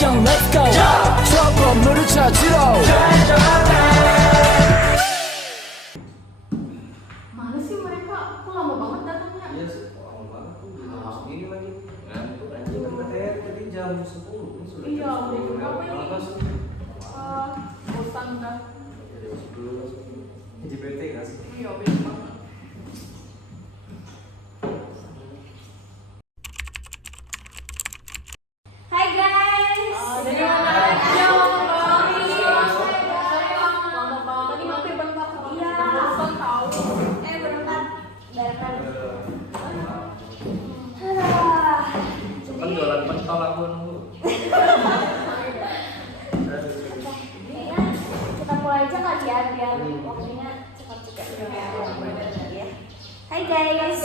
형 let's go 저 건물을 찾으러 Mana sih mereka? Kok lama banget datangnya? Iya sih, lama banget tuh jam segini lagi. Ngantuk anjing kan katanya tadi jam 10 kan sudah. Iya, udah jam berapa ini? Apa sih? Bosan dah. Jam 10 langsung. JPT nggak sih? Iya, bener banget. Hai guys. Lama banget. Ini mampir bentar. Iya. Bosan tahu. Berempat. Barengan. Kan jualan pentol aku nunggu. Jadi ya, kita mulai aja kali ya biar waktunya cepat juga. Ya. Hai guys.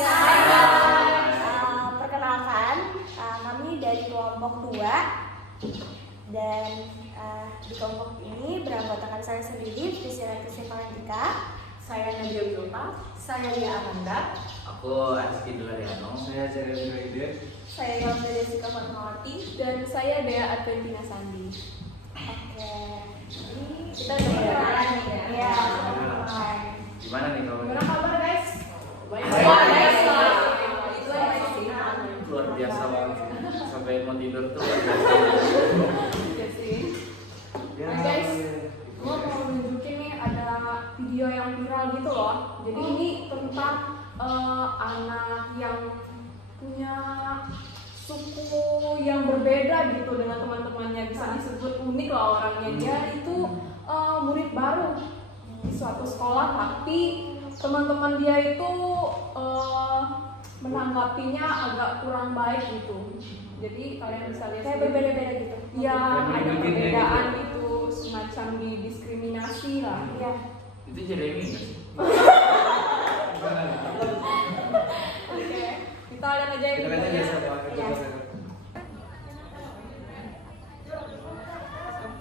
Perkenalkan, kami dari kelompok 2 dan di kelompok ini beranggotakan saya sendiri, Priscilla Valentika. Saya Nadia Wilta. Saya Lia Ananda. Aku Aski Dulariano. Saya Jeremy Raiden. Saya Yolanda Jessica Fatmawati. Dan saya Dea Adventina Sandi. Oke, ini Kita udah kenalan nih ya. Iya. Gimana nih kalau Gimana kabar guys? Baik. Itu yang baik sih. luar biasa banget sampai mau tidur tuh luar biasa. Iya sih. Ya, Nah, guys, gue mau nunjukin nih ada video yang viral gitu loh. Jadi ini tentang anak yang punya suku yang berbeda gitu dengan teman-temannya, bisa disebut unik lah orangnya. Dia itu murid baru di suatu sekolah, tapi teman-teman dia itu menanggapinya agak kurang baik gitu. Jadi kalian bisa lihat Kayak berbeda-beda gitu. ya ada perbedaan gitu, semacam didiskriminasi lah. Iya. Itu Jeremy nggak sih? Oke, kita lihat aja Kita lihat aja videonya. siapa Ya.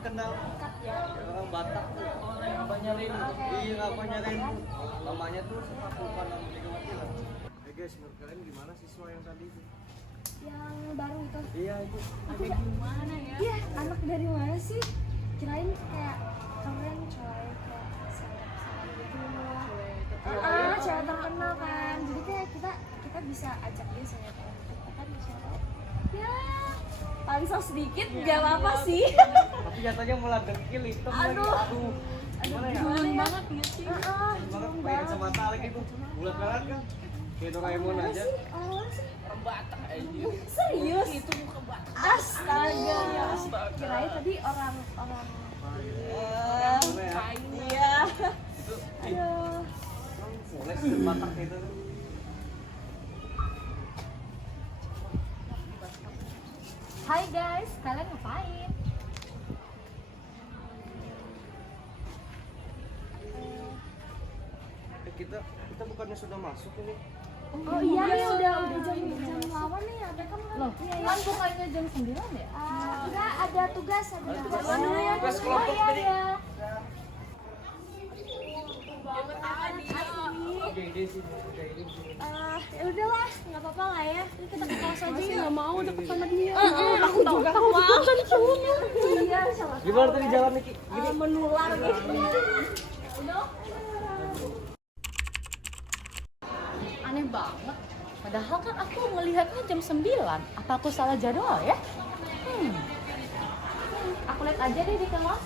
Kenal orang Batak tuh namanya Rindu. Iya, namanya Rindu. Namanya tuh Sepakupan nama Megawati lah. Guys, menurut kalian gimana siswa yang tadi itu? Yang baru itu. Iya, itu. Gimana ya? Iya, anak dari mana sih? Kirain kayak keren coy, kayak seleb-seleb gitu. Cewek terkenal kan. Jadi kayak kita bisa ajak dia saya tahu. Kita kan bisa tahu. Ya, paling so sedikit nggak apa-apa sih. Tapi jatuhnya malah dekil hitam lagi. Aduh. Aduh. Gimana ya? Gimana ya? banget nggak sih? Banget Jelek pengen banget. sama tali gitu. Bulat banget kan? Kayak Doraemon Mana aja. sih? Orang sih? Orang Batak aja. Serius? Itu muka Batak. Astaga. Kirain tadi orang iya. Itu Aduh. boleh sih Batak itu. Hai guys, kalian ngapain? Kita bukannya sudah masuk ini? Oh iya nih udah jam lawan nih, ada kan? Loh, Kan bukannya jam 9 ya? enggak ada tugas Tugas ya. tugas kelompok tadi. Oke, ide sih, oke ide sih. Ya udahlah, nggak apa-apa lah ya. Ini kita ke kelas aja ya. Nggak mau deket sama dia. Aku juga iya, sama. Gimana tadi jalan Niki? Menular gitu. Aneh banget. Padahal kan aku melihatnya jam 9. Apa aku salah jadwal ya? Aku lihat aja deh di kelas.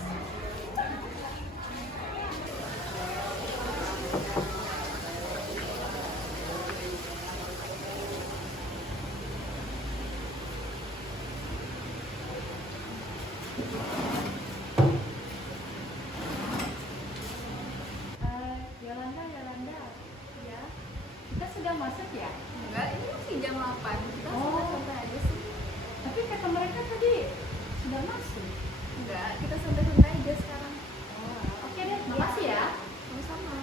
Yolanda, ya. Kita sudah masuk ya? Enggak, ini masih jam 8. Kita sudah santai aja sih. Tapi kata mereka tadi sudah masuk. Enggak, kita santai-santai aja sekarang. Oke deh, makasih ya. Sama-sama.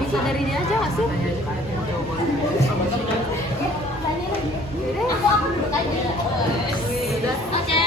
Bisa dari dia aja nggak sih? Tanya lagi. Yaudah, aku duduk aja. Oke.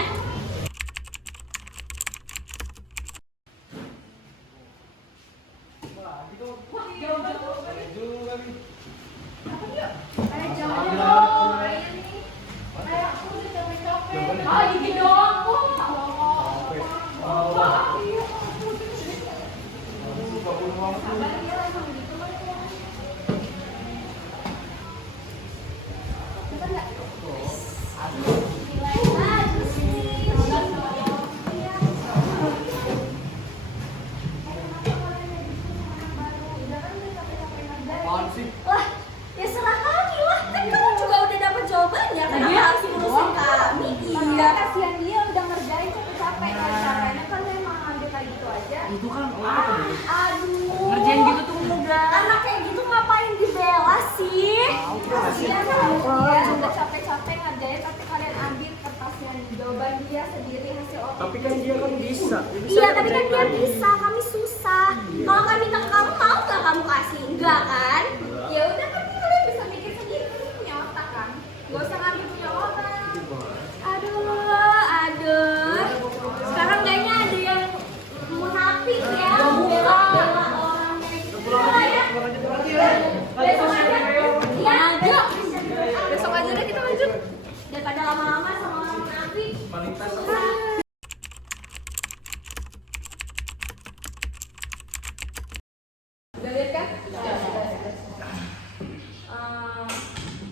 Lah, ya serah kami lah. Kan kamu juga udah dapat jawabannya. Kenapa harus ngurusin kami? Iya, kasihan dia udah ngerjain capek-capek kan. Caranya kan memang ambil kayak gitu aja. Itu kan orang Aduh. Ngerjain gitu tuh enggak. Anak kayak gitu ngapain dibela sih? Kasihan dia udah capek-capek ngerjain tapi kalian ambil kertasnya jawaban dia sendiri hasil otak. Tapi kan dia kan bisa. Iya, tapi kan dia bisa, kami susah. Kalau kami minta ke kamu, mau nggak kamu kasih? Enggak kan? Ya udah kan kalian bisa mikir sendiri, kalian punya otak kan? Gak usah ngambil punya orang. Aduh. Sekarang kayaknya ada yang munafik ya. Bela orang kayak gitu. Besok aja. Iya, besok aja deh kita lanjut. Daripada lama-lama sama orang munafik. Udah lihat kan?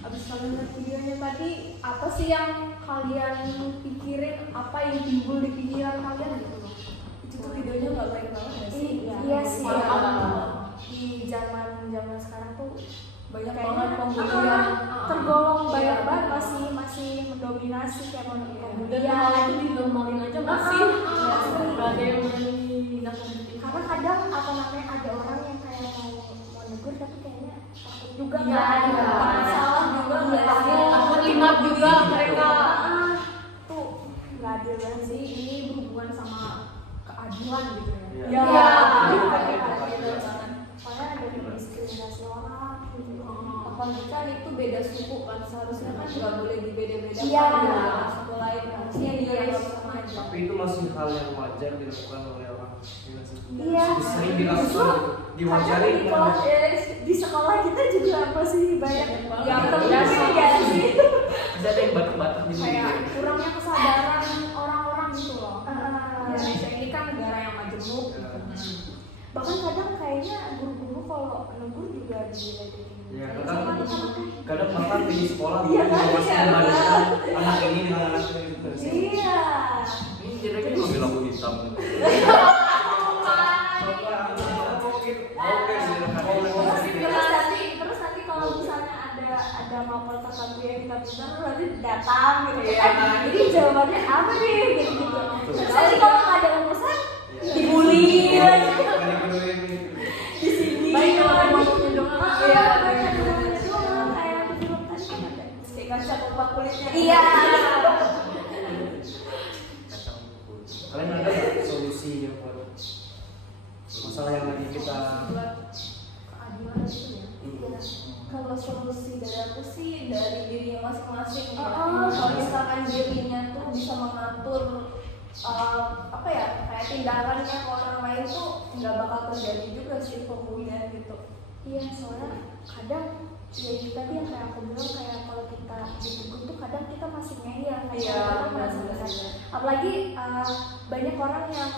Abis kalian lihat videonya tadi, apa sih yang kalian pikirin? Apa yang timbul di pikiran kalian gitu loh? Itu tuh videonya nggak baik banget ya sih? Iya sih. Di zaman sekarang tuh banyak Kayaknya, banget pemuda tergolong banyak Iya. banget masih mendominasi kayak pemuda. Iya. Hal itu dinormalin aja nggak sih? Nggak ada yang berani tindak lanjut. Karena kadang apa namanya ada orang yang kayak mau negur tapi kayaknya takut juga Iya, kan. takut salah juga nggak Iya, sih? takut Takut limat juga mereka. Tuh nggak adil banget sih. Ini berhubungan sama keadilan gitu ya. Iya. Iya. Soalnya ada diskriminasi orang gitu. Apalagi kan itu beda suku kan, seharusnya kan nggak boleh dibeda-bedakan Iya. dengan suku lain, harusnya dianggap sama aja. Tapi itu masih hal yang wajar dilakukan oleh orang. Iya. Sering dilakukan, diwajarin. Kadang di kelas, di sekolah kita juga masih banyak Ya, terjadi ya sih. Ada yang batuk-batuk di sini. Kayak kurangnya kesadaran orang-orang gitu loh. Ah. Indonesia ini kan negara yang majemuk gitu. Bahkan kadang kayaknya guru-guru kalau negur juga diledekin. Ya, kadang bahkan di sekolah Iya, guru kan? masih Iya, membandingkan anak ini dengan anak ini. Iya. Ini jadi kan mobil lampu hitam. Terus nanti kalau misalnya ada mapel tertentu yang kita pintar nanti datang gitu kan. Jadi jawabannya apa nih gitu. Terus nanti kalau nggak ada urusan dibully lagi di sini. Baik kalau ada waktunya doang. Iya, baik ada waktunya doang. Kayak di film tadi kan ada. Kayak kaca kopak kulitnya. Iya. Kalian ada nggak solusinya buat masalah yang lagi kita? Keadilan itu ya. Kalau solusi dari aku sih dari dirinya masing-masing ya. Kalau misalkan dirinya tuh bisa mengatur apa ya, kayak tindakannya ke orang lain tuh nggak bakal terjadi juga sih pembulian gitu. Iya, soalnya kadang ya itu tadi yang kayak aku bilang kayak kalau kita ditegur tuh kadang kita masih ngeyel kayak Iya, kita benar, masih benar. apalagi banyak orang yang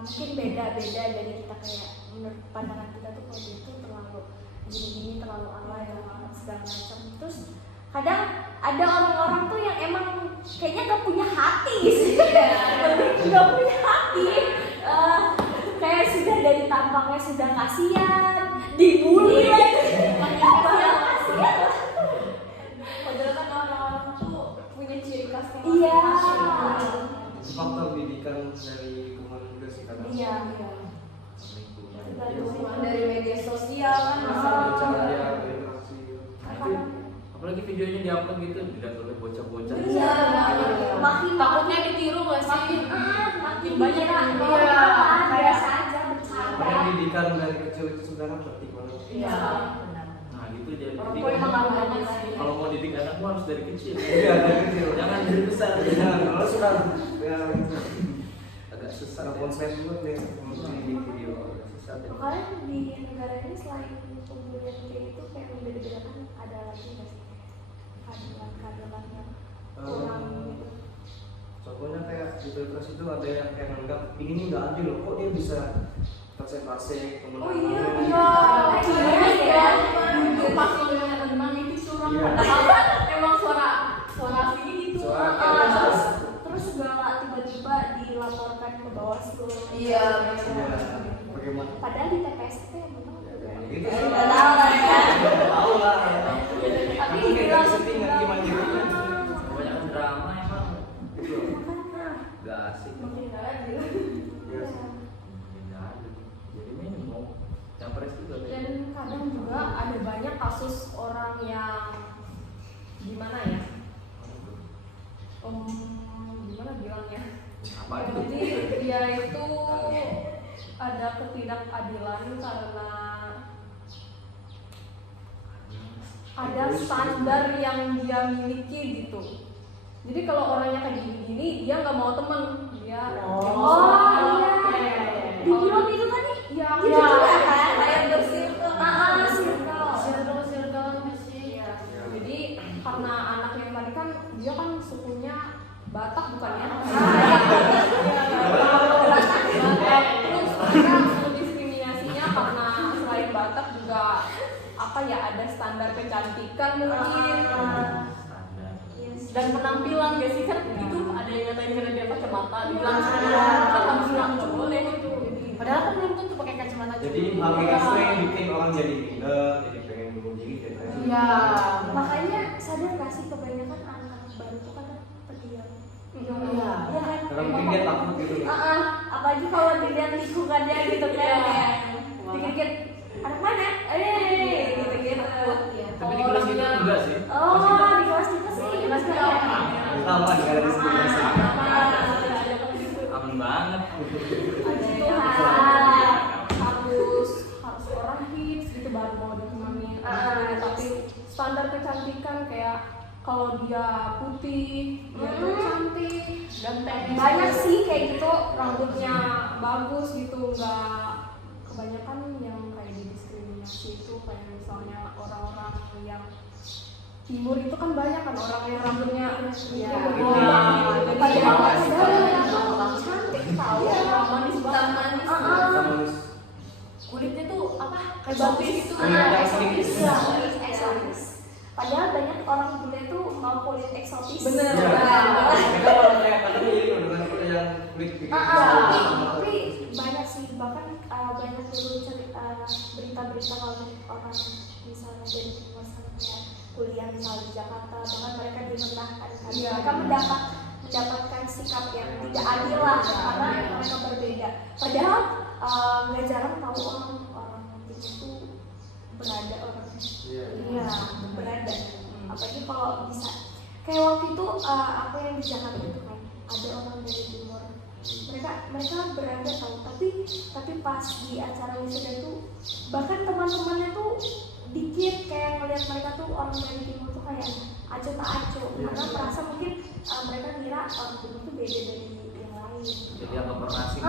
mungkin beda-beda dari kita kayak menurut pandangan kita tuh kalau itu terlalu gini-gini terlalu alay segala macam. Terus kadang ada orang-orang tuh yang emang kayaknya gak punya hati sih. Gak punya hati. Kayak sudah dari tampangnya sudah kasihan, dibully lagi. Kasihan. Padahal kan orang-orang tuh punya ciri khasnya Iya. masing-masing. Faktor didikan dari lingkungan juga sih kadang. Iya, iya. Lingkungan. Dari media sosial kan bisa Cara dia berinteraksi. Apalagi videonya diupload gitu dilihat oleh bocah-bocah. Iya. Makin Takutnya ditiru nggak sih? makin banyak dikira yang bahwa iya, biasa aja dari kecil itu sudah ngerti banget. Iya, benar. Nah gitu jadi. Orang tua emang nggak banyak sih. Kalau mau didik anakmu harus dari kecil. Iya, dari kecil. Jangan dari besar. Jangan, kalau sudah ya Agak susah. ada konsep dulu nih untuk di video agak susah deh. Makanya di negara ini selain pembulian kayak itu kayak membeda-bedakan ada lagi nggak sih keadilan yang kurang gitu. Contohnya kayak di pilpres itu ada yang kayak nganggap ini nih nggak adil loh, kok dia bisa persentase kemenangan. Oh iya, Iya. Dulu pas lo yang menang itu curang, Iya. padahal emang suara sini gitu. Terus segala tiba-tiba dilaporkan ke Bawaslu. Iya, Iya, bagaimana? Padahal di TPS itu yang menang juga. Gitu Eh, sih. nggak tahu lah ya. Tahu lah. Tapi Tapi dibilang kayak settingan gimana gitu. Kebanyakan drama emang. Gitu. Gak asik. makin nggak adil. Iya. Nggak adil. Jadi ini mau capres juga. Dan kadang juga ada banyak kasus orang yang gimana ya? Gimana bilangnya? Apa itu? Jadi dia itu ada ketidakadilan karena ada standar yang dia miliki gitu. Jadi kalau orangnya kayak gini-gini, dia nggak mau temen, dia Oh, iya. Di film itu kan nih, ya, gitu juga kan? kayak bersirkel, Circle. circle sih. Jadi karena anaknya yang tadi kan dia kan sukunya Batak bukan ya? Batak. Terus mereka diskriminasinya karena selain Batak juga apa ya, ada standar kecantikan mungkin. Dan penampilan gak sih, kan itu ada yang ngatain karena dia kacamata, dibilang penampilan nggak boleh gitu. Padahal kan belum tentu pakai kacamata juga. Jadi hal kayak gitu yang bikin orang jadi minder, jadi pengen bunuh diri kayak gitu. Iya. Makanya sadar gak sih kebanyakan anak-anak baru tuh kan pendiam. Iya. Iya kan? Karena mungkin dia takut gitu. Apalagi kalau dilihat lingkungannya gitu kan Iya. kayak dikit-dikit anak mana? Gitu-gitu. Tapi di kelas kita enggak sih. Oh, di kelas kita sih. Di kelas kita Sama nggak ada diskriminasi. Aman banget. harus orang hits gitu baru mau ditemenin. Tapi standar kecantikan kayak kalau dia putih, dia tuh cantik, ganteng. Banyak sih kayak gitu. Rambutnya bagus gitu, nggak kebanyakan yang kayak didiskriminasi itu kayak misalnya orang-orang yang timur itu kan banyak kan orang yang rambutnya bergelombang gitu. Jadi Cantik tau. manis banget. Terus Kulitnya tuh apa? Kayak Eksotis batik gitu. eksotis. Padahal banyak orang bule tuh mau kulit eksotis. Bener. ya, mereka kalau kayak kadang iri loh dengan yang kulit bikin Tapi banyak sih, bahkan banyak dulu cerita berita-berita kalau orang misalnya dari luar sana kayak kuliah misalnya di Jakarta, bahkan mereka direndahkan kan. Iya. Mereka mendapatkan sikap yang tidak adil lah karena mereka berbeda. Padahal nggak jarang tahu orang timur itu berada orangnya. Iya, berada. Apalagi kalau bisa kayak waktu itu aku yang di Jakarta itu kan ada orang dari timur. Mereka berada tahu, tapi pas di acara wisuda itu bahkan teman-temannya tuh dikit kayak ngeliat mereka tuh orang dari timur tuh kayak acuh tak acuh karena merasa mungkin mereka kira orang timur tuh beda dari yang lain. Jadi apa pernah sih?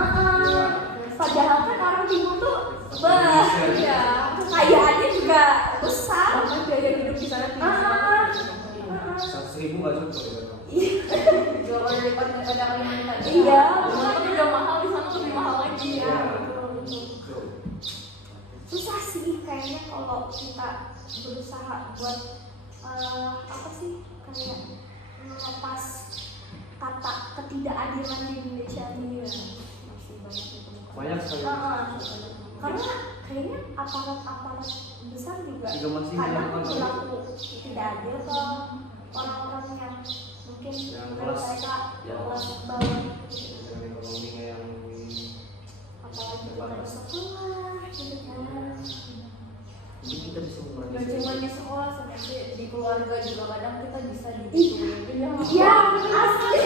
Padahal kan orang timur tuh Iya. kekayaannya juga besar. Bahkan biaya hidup di sana tinggi. 100.000 nggak cukup. Jauh daripada Kalimantan. Iya. Kalimantan udah mahal, di sana lebih mahal lagi. Iya, betul. Susah sih kayaknya kalau kita berusaha buat apa sih kayak melepas kata ketidakadilan di Indonesia ini. Masih banyak ditemukan. Banyak sekali. Karena kayaknya aparat besar juga Juga masih kadang melakukan berlaku tidak adil ke orang-orang yang mungkin Yang menurut kelas- mereka yang kelas bawah, Dengan ekonominya yang apalagi bukan sekolah gitu kan. Jadi kita bisa mengurangi. Gak cuma di sekolah, seperti di keluarga juga kadang kita bisa digituin. Iya, asli.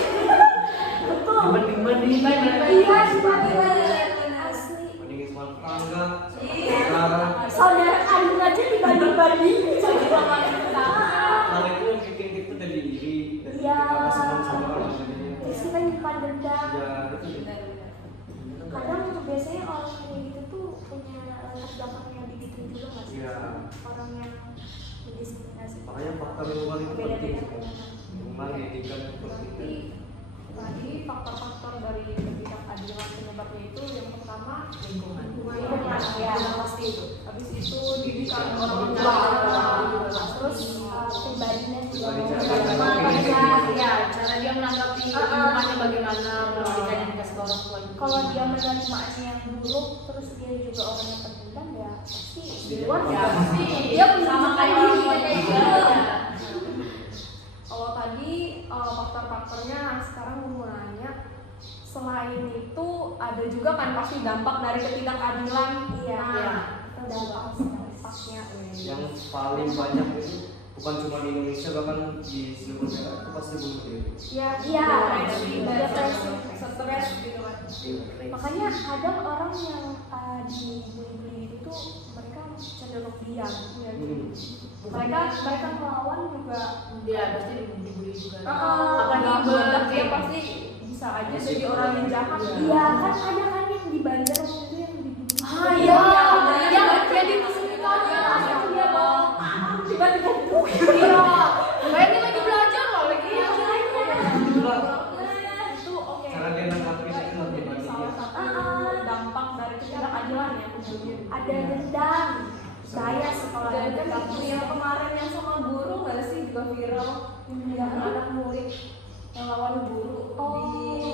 Betul. Dibanding-bandingkan. Iya, benar asli. mending sekolah sama tetangga, saudara. Saudara kandung aja dibanding-bandingin sama orang kita. Hal itu yang bikin kita jadi iri dan Iya. kita senang sama orang lainnya. Terus kita nyimpan dendam. Ya itu sih. Kadang biasanya orang kayak gitu tuh punya latar belakang yang digituin juga nggak sih? Iya. Orang yang mendiskriminasi. Makanya faktor lingkungan itu penting. Beda-beda keturunan. Lingkungan etika itu penting. Berarti tadi faktor-faktor dari ketidakadilan penyebabnya itu yang pertama lingkungan. Lingkungan, ya. Pasti itu. Habis itu didikan orang tua. Terus Pribadinya juga ya, cara dia menanggapi lingkungannya bagaimana, pendidikan yang dikasih ke orang tua. kalau dia menerimanya yang buruk terus dia juga orang yang pendendam ya pasti di luar Ya, juga pasti. dia Sama menunjukkan kayak diri orang kayak tua. gitu. Kalau tadi faktor-faktornya sekarang mau nanya, selain itu ada juga kan pasti dampak dari ketidakadilan. Iya, Nah, itu dampaknya Yang paling banyak itu bukan cuma di Indonesia, bahkan di seluruh negara itu pasti bunuh diri. iya depresi. stres gitu kan. Makanya kadang orang yang dibully itu tuh mereka cenderung diam ya. mereka melawan juga Dia pasti dibully juga. Apa Apalagi dia dia pasti bisa aja jadi orang yang jahat. iya kan ada kan yang di Banjar waktu itu yang dibully Iya, dia ditusukin aja. dia bawa tiba-tiba tuh Iya, kayaknya lagi belajar loh, lagi Itulah itu oke. cara dia menanggapi itu lebih Jadi banyak. salah satu dampak dari ketidakadilan ya. Ada dendam saya sekolah Dan ada kan dendam yang kemarin yang sama guru nggak sih juga viral, yang anak murid yang lawan guru di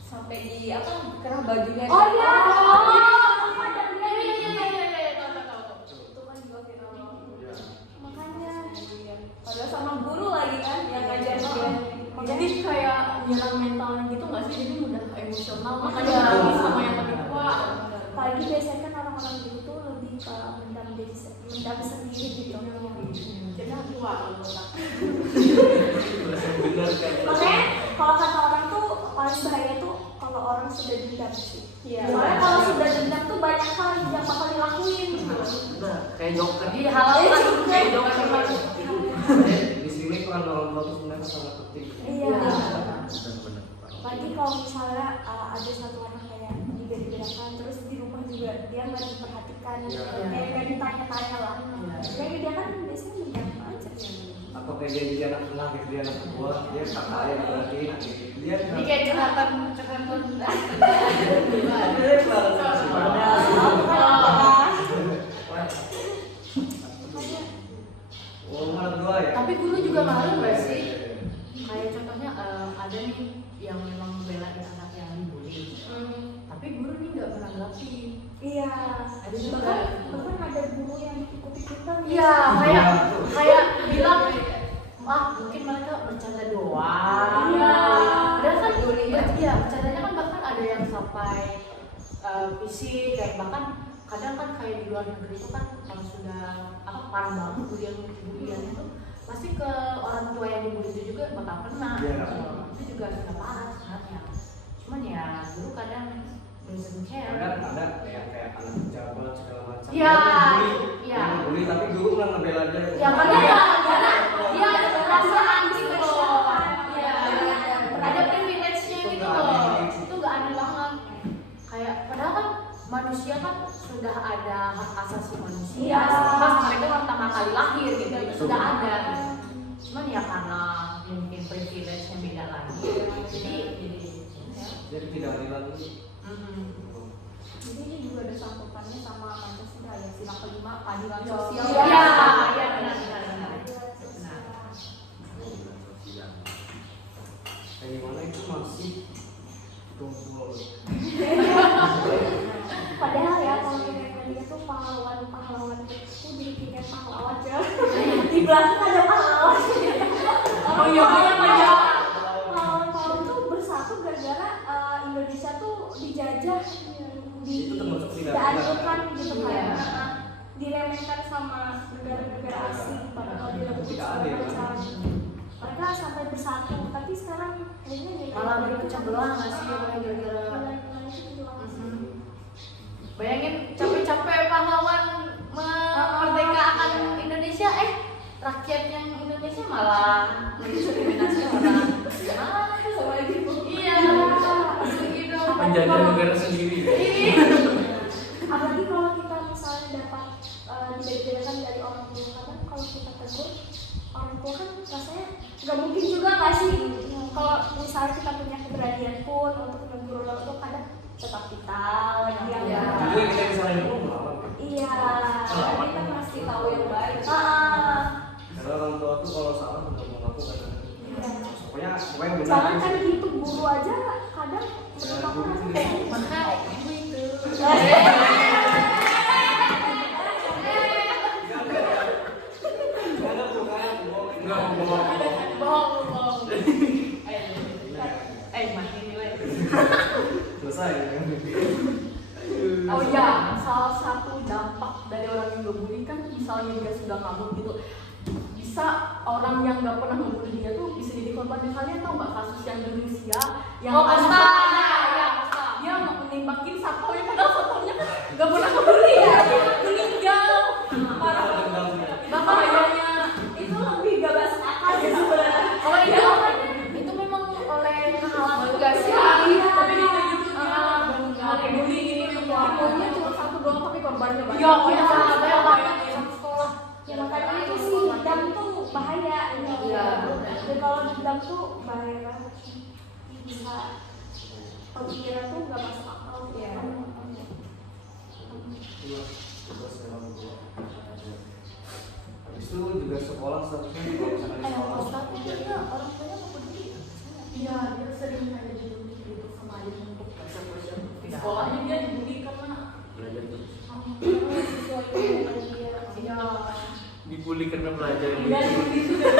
sampai di apa karena bajunya oh iya itu kan juga viral banget. makanya Padahal sama guru lagi kan yang ngajarin dia. Jadi kayak nyerang mentalnya gitu nggak sih? Jadi mudah emosional makanya Iya. nangis sama yang lebih tua. apalagi biasanya kan orang-orang gitu tuh lebih ke mendam sendiri gitu Jadi tua kalau tak. Benar kan? makanya kalau kata orang tuh paling bahaya tuh kalau orang sudah dendam sih Iya. soalnya kalau sudah dendam tuh banyak hal yang bakal dilakuin Nah, kayak Joker. Jadi hal kan kayak Joker Di sini peran orang tua itu sebenarnya sangat penting. iya Benar-benar. lagi kalau misalnya ada satu anak kayak dibeda-bedakan terus di rumah juga dia nggak diperhatikan Iya. kayak nggak ditanya-tanya lah kayak dia kan biasanya mendam aja Atau kayak dia anak tengah gitu, dia anak kedua, dia kakak yang berarti dia Ini kayak curhatan. Oh, malah dua ya. Tapi guru juga malu nggak sih? Kayak contohnya ada nih yang memang belain anak yang dibully. Tapi guru nih nggak menanggapi. iya Ada juga. bahkan ada guru yang ikut-ikutan Iya, kayak bilang mungkin mereka bercanda doang. Iya. Padahal kan iya, bercandanya kan bahkan ada yang sampai fisik, kayak bahkan kadang kan kayak di luar negeri itu kan kalau sudah parah banget bulian itu pasti ke orang tua yang dibully itu juga bakal kena. Iya. Itu juga sudah parah sebenarnya. Cuman ya dulu kadang doesn't care. Ada kayak anak pejabat segala macam. Iya, Dia iya. bully, tapi guru nggak ngebela dia. Ya karena dia ada perasaan gitu loh. Iya, ada privilege-nya gitu loh. Itu nggak aneh banget. Kayak padahal kan manusia kan sudah ada hak asasi manusia. Iya. Pas mereka pertama kali lahir gitu itu sudah ada. Cuman ya karena mungkin privilege-nya beda lagi. Jadi Jadi tidak adil lagi. Jadi ini juga ada sangkutannya sama Pancasila ya, sila kelima keadilan Iya, sosial. iya benar. Kayak gimana itu masih tumpul. padahal ya kalau kita lihat tuh pahlawan itu jadi kita pahlawan aja di belakang ada pahlawan Oh iya, pahlawan tuh bersatu gara-gara Indonesia tuh dijajah Itu termasuk tidak dihancurkan adil. gitu kan Iya. diremehkan sama negara-negara asing padahal direbut Tidak segala adil. macam mereka sampai bersatu tapi sekarang kayaknya malah berpecah belah nggak sih orang gara-gara nilai-nilai itu hilang. bayangin capek-capek pahlawan memerdekakan Indonesia, rakyat yang Indonesia malah mendiskriminasi orang. Sama gitu. Iya, gitu. Menjajah negara sendiri. Apalagi kalau kita misalnya dapat dibedakan dari orang tua, kadang kalau kita tegur orang tua kan rasanya nggak mungkin juga nggak sih. Kalau misalnya kita punya keberanian pun untuk menegur orang tua, kadang tetap kita yang Jadi kita misalnya dulu melawan. iya, Kita masih tahu yang baik. Karena orang tua tuh kalau salah udah mengaku kan. Pokoknya benar. jangan kan gitu, guru aja kadang menurut aku rasanya Maka ibu itu. Enggak mau. Bohong. Mati nilai. Selesai kan. Oh iya, salah satu dampak dari orang yang ngebully kan misalnya dia sudah ngamuk gitu, bisa orang yang nggak pernah ngebully dia tuh bisa jadi korbannya. Kalian tahu nggak kasus yang di Rusia yang dia mau nembakin satpamnya padahal satpamnya kan nggak pernah ngebully ya, meninggal. Bahayanya itu lebih gak masuk akal ya sebenarnya. kalau itu memang oleh kehalangan Enggak sih. tapi gitu nggak peduli gitu. Pokoknya cuma satu doang tapi korbannya banyak. Iya, banyak banyak satu sekolah. Ya makanya itu sih dendam tuh bahaya. Iya. Dan kalau dendam tuh bahaya banget. Bisa pemikiran tuh nggak masuk akal. Iya. Habis itu juga sekolah seharusnya kalau misalnya di sekolah Orang tuanya apa peduli? Iya, dia sering nanya dibully gitu sama ayah untuk pressure. Di sekolahnya dia dibully karena belajar terus. sesuai dengan dia. Iya. Dibully karena belajar. Iya, dibully juga.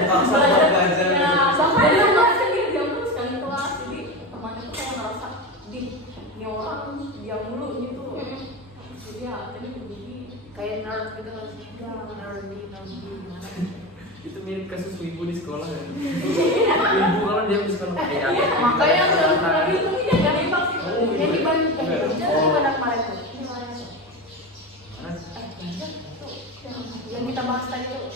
Paksa buat belajar. Ya, bahkan dia merasa dia diam terus sekali kelas. Jadi temannya tuh kayak ngerasa, ini orang diam mulu gitu. Jadi ya, jadi dibully. Kayak nerd gitu kan. Ya, nerdy gimana. Itu mirip kasus wibu di sekolah kan. Wibu kalau dia di sekolah kayak Makanya dari itu dia nggak nembak sih. Yang dibanding di mana kemarin tuh? Yang kita bahas tadi tuh.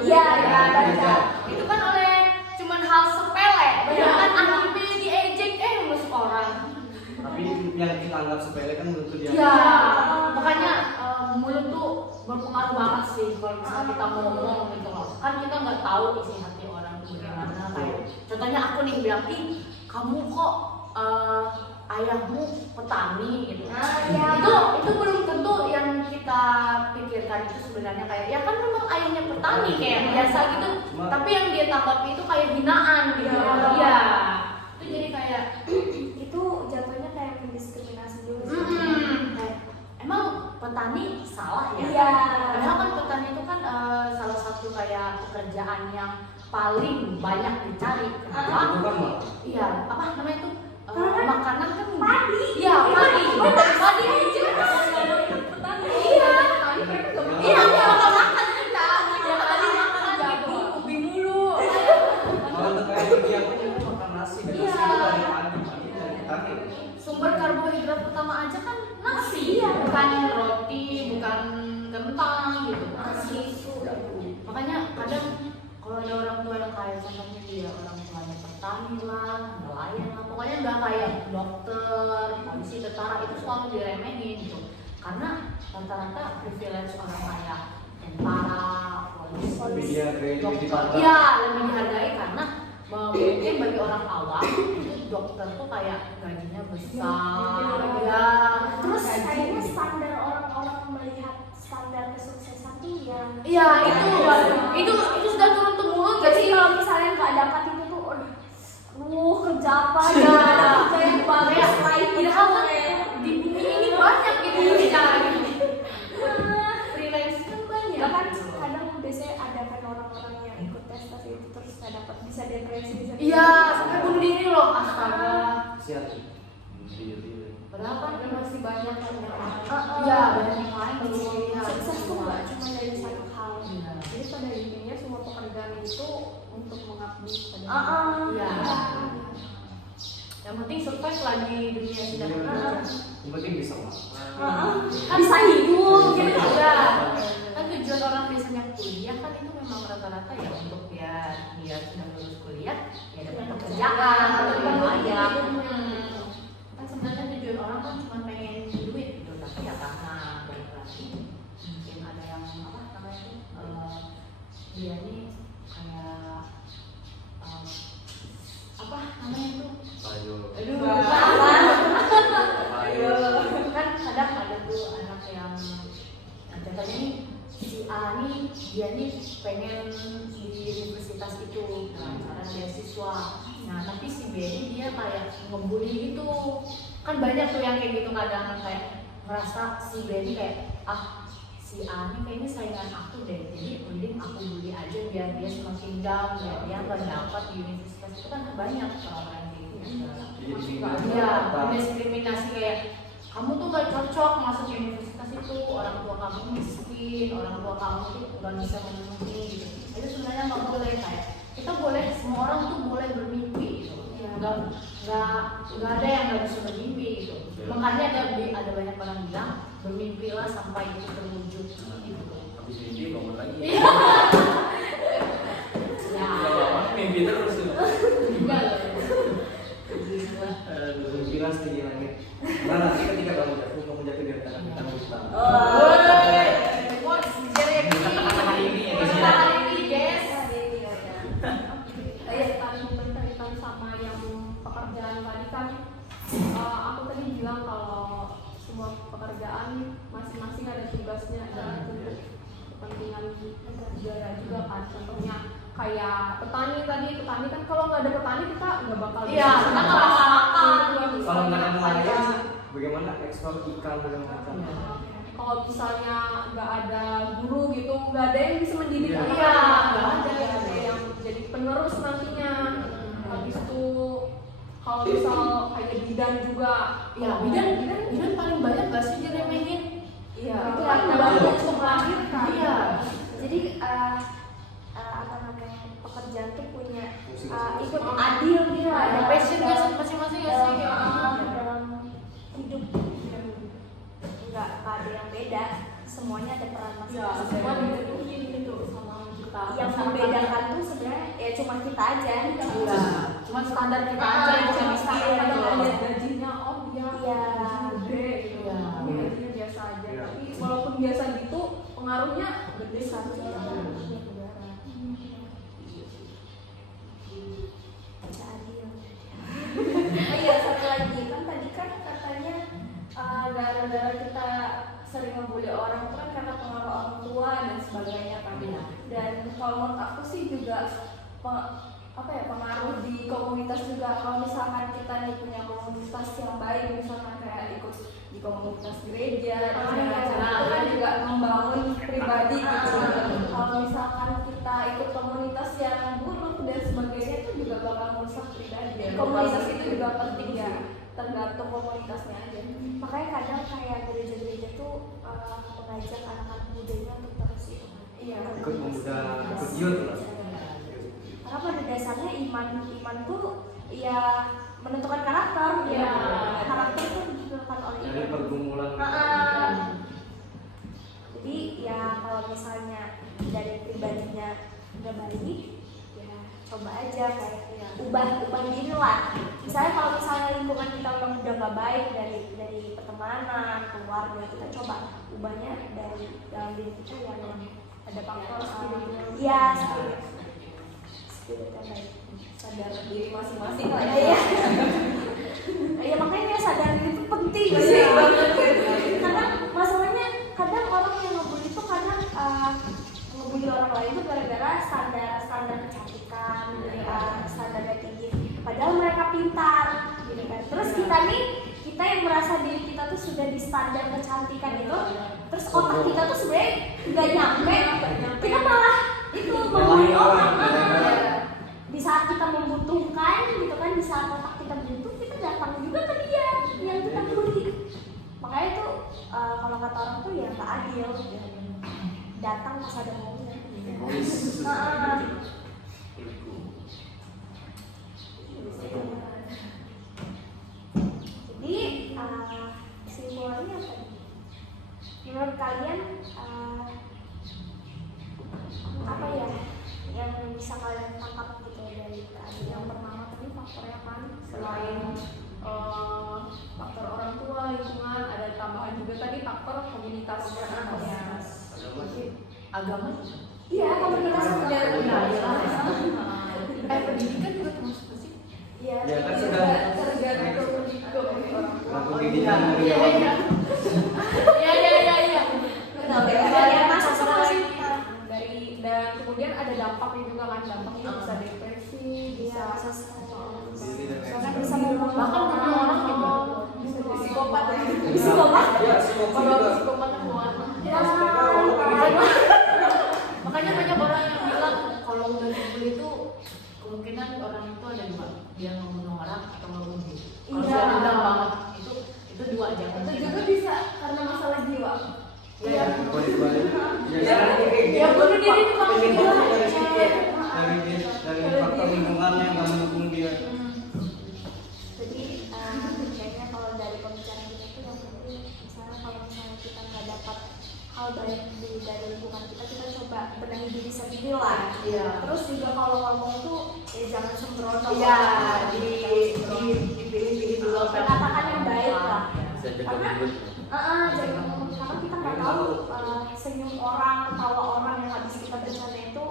Iya, baca. Itu kan oleh cuman hal sepele. Bayangkan anime diejek nusuk orang. Tapi yang kita anggap sepele kan menurut dia. Ya, makanya mulut tuh berpengaruh banget sih kalau misalnya kita ngomong gitu loh. Kan kita nggak tahu isi hati orang tuh gimana. Kayak contohnya aku nih bilang, kamu kok ayahmu petani gitu. Itu belum tentu yang kita pikirkan itu sebenarnya kayak ya kan memang ayahnya petani kayak biasa gitu. Tapi yang dia tanggapi itu kayak hinaan gitu. Iya. Itu jadi kayak Itu jatuhnya kayak mendiskriminasi dulu. kayak emang petani salah ya? Iya. Padahal kan petani itu kan salah satu kayak pekerjaan yang paling banyak dicari. Kenapa? Itu kan malah. Iya, apa namanya itu? Karena Makanan kan padi. Iya, padi. Padi itu petani. Iya. Iya, makan kita. Ya tadi makan gitu, ubi mulu. Malah tuh kayak dia aku makan nasi dan nasi itu dari pagi dari petani. Sumber karbohidrat pertama aja kan nasi, bukan roti, bukan kentang gitu. Nasi. Makanya kadang kalau ada orang tua yang kayak contohnya dia orang tuanya petani lah, nelayan lah, pokoknya nggak kayak dokter, polisi, tentara itu selalu diremehin gitu. Karena rata-rata privilege orang kayak tentara, polisi, Lebih dihargai, lebih dokter, dipandang. iya lebih dihargai karena mungkin bagi orang awam itu dokter tuh kayak gajinya besar, ya. Terus kayaknya standar orang-orang melihat standar kesuksesan tuh yang Iya itu sudah turun temurun gak jadi sih? kalau misalnya nggak dapat itu tuh kerja apa ya, kerja yang bagus lain Padahal kan di bumi ini banyak gitu ya freelance kan banyak. bahkan kadang biasanya ada kan orang-orang yang ikut tes itu terus nggak dapat, bisa depresi, bisa Iya sampai bunuh diri loh, astaga. Siap. Padahal kan masih banyak yang Iya, banyak yang lain pilihan. sukses tuh nggak cuma dari satu hal. Iya. Jadi pada intinya semua pekerjaan itu untuk mengabdi pada Iya. Ya Yang penting survive lah di dunia sidang. Yang penting bisa Kan bisa hidup gitu enggak. Kan tujuan orang biasanya kuliah kan itu memang rata-rata ya untuk dia sudah lulus kuliah ya dapat pekerjaan, lumayan. Kan sebenarnya tujuan orang kan cuma pengen duit gitu, tapi ya karena balik lagi mungkin ada yang apa namanya itu dia nih kayak apa namanya itu? Ayo. Kan kadang ada tuh anak yang contohnya nih si A nih dia nih pengen di universitas itu cara beasiswa. Nah tapi si B ini dia kayak ngebully gitu. Kan banyak tuh yang kayak gitu kadang kayak merasa si B ini kayak si A ini kayaknya saingan aku deh, jadi mending aku bully aja biar dia semakin down, biar dia nggak dapat di universitas itu kan banyak orang kayak gitu. Iya, diskriminasi kayak kamu tuh gak cocok masuk universitas itu, orang tua kamu miskin, orang tua kamu tuh nggak bisa memenuhi gitu. Itu sebenarnya nggak boleh, kayak kita boleh, semua orang tuh boleh bermimpi gitu. Nggak ada yang nggak bisa bermimpi gitu. Makanya ada banyak orang bilang bermimpilah sampai itu terwujud gitu. Habis mimpi bangun lagi. Ya. Mimpi terus tuh. Enggak. Mimpi setinggi langit. Nah nanti ketika kamu jatuh di antara kita kita. Kata-kata hari ini ya. Hari ini guys. Kaitan sama yang pekerjaan tadi kan, aku tadi bilang kalau semua pekerjaan masing-masing ada tugasnya dan untuk kepentingan negara juga kan. Contohnya kayak petani kan kalau nggak ada petani kita nggak bakal Iya, kita nggak bakal makan. Kalau nggak ada nelayan, bagaimana ekspor ikan dan macam? Kalau misalnya nggak ada guru gitu, nggak ada yang bisa mendidik Iya, anak, nggak nggak ada yang jadi penerus nantinya. Habis itu kalau misal kayak bidan juga, Ya, bidan paling banyak gak sih diremehin? iya, Itu kan kan baru banyak. untuk melahirkan. Iya. Jadi apa namanya, pekerjaan tuh punya Fungsi ikut adil gitu lah. Ada passion gak sih masing-masing gak sih? Dalam hidup nggak ada yang beda, semuanya ada peran Ya, masing-masing. semua dibutuhin gitu sama kita. Yang membedakan tuh sebenarnya ya cuma kita aja. Iya. Cuma standar kita aja yang bisa bikin Kadang gitu. lihat gajinya, oh iya, Iya. gajinya gede gitu. Iya. Gajinya biasa aja, Iya. tapi walaupun biasa gitu, pengaruhnya gede kan. Bisa adil. Oh iya, satu lagi kan tadi kan katanya gara-gara kita sering membuli orang itu kan karena pengaruh orang tua dan sebagainya kan. Iya. Dan kalau menurut aku sih juga pengaruh di komunitas juga. Kalau misalkan kita nih punya komunitas yang baik, misalkan kayak ikut di komunitas gereja dan segala macam, itu kan juga membangun pribadi gitu. Kalau misalkan kita ikut komunitas yang buruk dan sebagainya, itu juga bakal merusak pribadi. Komunitas itu juga penting ya, tergantung komunitasnya aja. Makanya kadang kayak gereja-gereja tuh mengajak anak-anak mudanya untuk terus itu. Iya. Ikut memuda, ikut youth lah. Karena pada dasarnya iman tuh ya menentukan karakter. Iya. Karakter tuh ditentukan oleh Dari iman. pergumulan. Jadi ya kalau misalnya dari pribadinya nggak baik, ya coba aja kayak ubah diri lah. Misalnya kalau misalnya lingkungan kita memang udah nggak baik dari pertemanan, keluarga, kita coba ubahnya dari dalam diri kita yang ada faktor spiritual. Iya, spiritual baik. Sadar diri masing-masing lah ya. Iya. Ya makanya sadar diri itu penting sih. Karena masalahnya kadang orang yang ngebully itu kadang ngebully orang lain itu gara-gara standar kecantikan, standarnya tinggi. Padahal mereka pintar, gitu kan. Terus kita yang merasa diri kita tuh sudah di standar kecantikan itu, terus otak kita tuh sebenarnya nggak nyampe, kita malah itu membully orang. Di saat kita membutuhkan gitu kan, di saat otak kita butuh, kita datang juga ke dia yang kita bully. Makanya tuh kalau kata orang tuh ya nggak adil, datang pas ada maunya. Egois. ini apa nih? Menurut kalian apa ya yang bisa kalian tangkap gitu dari tadi? Yang pertama tadi faktornya kan selain faktor orang tua, lingkungan, ada tambahan juga tadi faktor komunitas. Agama? iya komunitas budaya Pendidikan juga termasuk ke sih? iya Ya kan sudah Tergantung pendidikan Iya. dari dan kemudian ada dampaknya juga kan, dampaknya bisa depresi, bisa bahkan bisa membunuh Bahkan bunuh orang juga. bisa jadi psikopat ya. Ya, psikopat Kalau juga. psikopat kan bukan. Ya, Makanya banyak orang yang bilang kalau udah dibully itu kemungkinan orang itu ada dua, dia membunuh orang atau membunuh diri. Kalau Iya. sudah dendam banget itu dua aja. Atau juga bisa karena masalah jiwa. Iya. balik-balik. Ya, Ya, sekarang kayak ya bunuh diri itu kalau penyebabnya gila. dari situ ya. Dari faktor lingkungan yang nggak mendukung dia. jadi kayaknya kalau dari pembicaraan kita itu yang penting misalnya kalau misalnya kita nggak dapat hal baik dari lingkungan kita coba benahi diri sendiri lah. Iya. Terus juga kalau ngomong tuh ya jangan sembrono. Iya, dipilih-pilih dulu. Katakan yang baik lah. Bisa jaga Karena mulut. jadi karena kita nggak tahu senyum orang, ketawa orang yang habis kita bercanda itu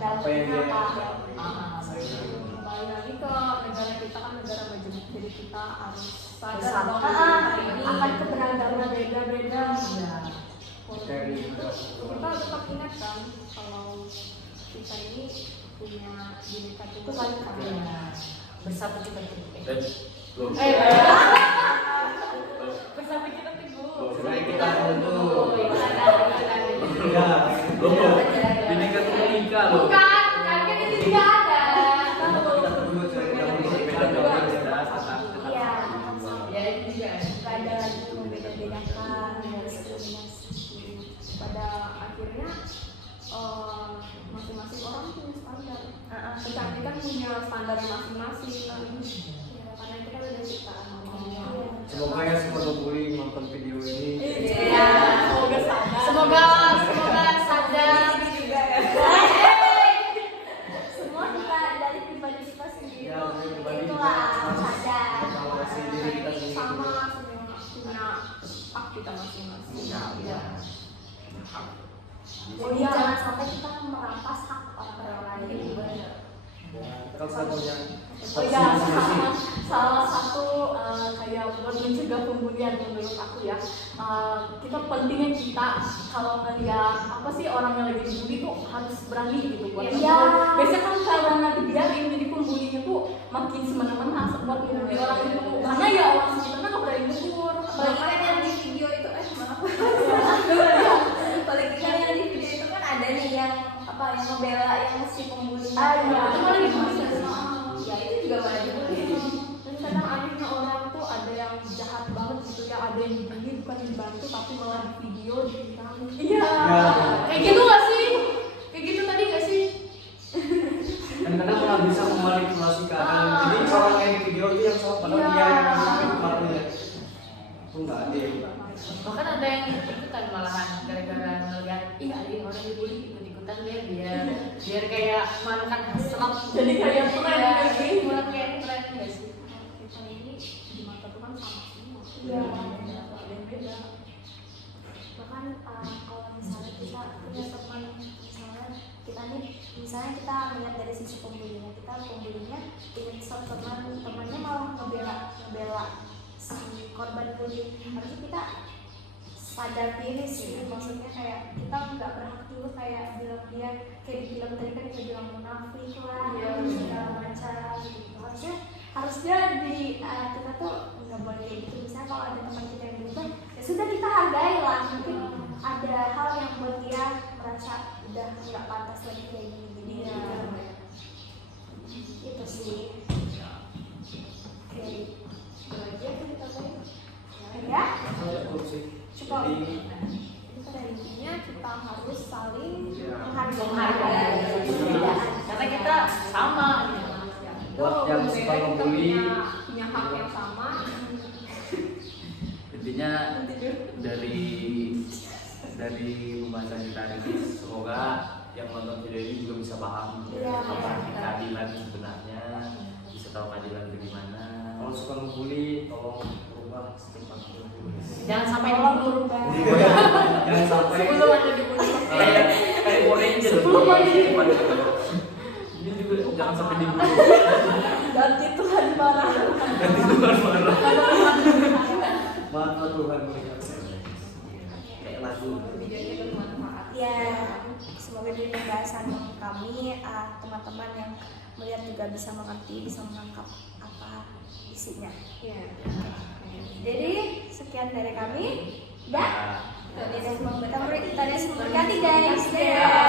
Apa yang dampaknya dia- apa. Kembali lagi ke negara kita kan negara majemuk, jadi kita harus sadar Bersama. bahwa hari ini Akan keberagaman beda-beda. Dari kita tetap ingat kan kalau kita ini punya bineka tunggal ika. Bersatu kita teguh. Belum. Bersatu kita teguh. Supaya kita untuk Iya. Belum. Bineka Tunggal Ika loh. Bukan, kan itu tidak ada. dulu supaya kita untuk Beda jauh beda. Iya, Ya itu juga. nggak ada lagi membeda-bedakan diskriminasi. Pada akhirnya masing-masing orang punya standar. Kecantikan punya standar masing-masing. Ya, karena kita udah ciptaan Allah. Semoga ya semua pembuli nonton video ini. Iya. Semoga sadar. Semoga sadar. Semua kita dari pribadi kita sendiri Ya, tuh dari pribadi itulah kita sadar. evaluasi diri kita sendiri. Sama semua punya hak kita masing-masing. Ya. Jadi jangan sampai kita merampas hak orang lain. Kalau satunya Oh ya, salah satu kayak buat mencegah pembulian menurut aku ya, kita pentingnya kita kalau ngeliat apa sih orang yang lagi dibully tuh harus berani gitu buat Iya. ngomong. Biasanya kan kalau nggak dibiarin jadi pembulinya tuh makin semena-mena buat ngebully orang itu, karena ya orang sekitarnya nggak berani tegur. Apalagi kan yang di video itu maaf. Apalagi kan yang di video itu kan ada nih yang apa yang ngebela yang si pembuli. Iya, itu malah dibully. Ya itu juga malah dibully. Dan kadang anehnya orang tuh ada yang jahat banget gitu ya, ada yang dibully bukan dibantu tapi malah di video dihilangin. Iya. Kayak gitu gak sih? Kayak gitu tadi gak sih? kadang-kadang malah bisa memanipulasi keadaan. Jadi orang yang di video itu yang salah padahal dia yang tempatnya. Itu nggak adil. Bahkan ada yang ikutan malahan gara-gara ngeliat ih ada yang orang dibully ikut-ikutan dia biar kayak makan hasrat. Jadi kayak tren ya, gitu sih. buat kayak tren nggak sih? Kita ini di mata Tuhan sama semua. Iya. Ada yang beda. Bahkan kalau misalnya kita punya teman, misalnya kita melihat dari sisi pembulinya, kita pembulinya ingin temannya malah ngebela si korban bully. Harusnya kita sadar diri sih, maksudnya kayak kita nggak berhak dulu kayak bilang dia kayak di film tadi kan dia bilang munafik lah, segala macam gitu. Harusnya di kita tuh nggak boleh kayak gitu. Misalnya kalau ada teman kita yang berubah, ya sudah kita hargai lah. Mungkin ada hal yang buat dia merasa udah nggak pantas lagi kayak gini. Itu sih. Oke. Lagi apa kita lain? Ya. Cukup sih. Cukup. Jadi Pada intinya kita harus saling Menghargai. Karena kita sama. buat yang suka membuli, punya hak yang sama. Intinya intinya dari pembahasan kita ini semoga yang nonton video ini juga bisa paham apa keadilan sebenarnya, bisa tahu keadilan bagaimana. Kalau suka ngebully tolong berubah secepatnya. Jangan sampai dibully. Jangan sampai Sebelum ada dibully. kayak Orange ini juga jangan sampai dibully. Ganti Tuhan marah. Ganti Tuhan marah. Maaf Tuhan. Kayak lagu. Videonya bermanfaat. Ya, semoga dari pembahasan kami teman-teman yang melihat juga bisa mengerti, bisa menangkap apa isinya. Iya. Jadi sekian dari kami. Dah. Kita memberkati guys. Dadah.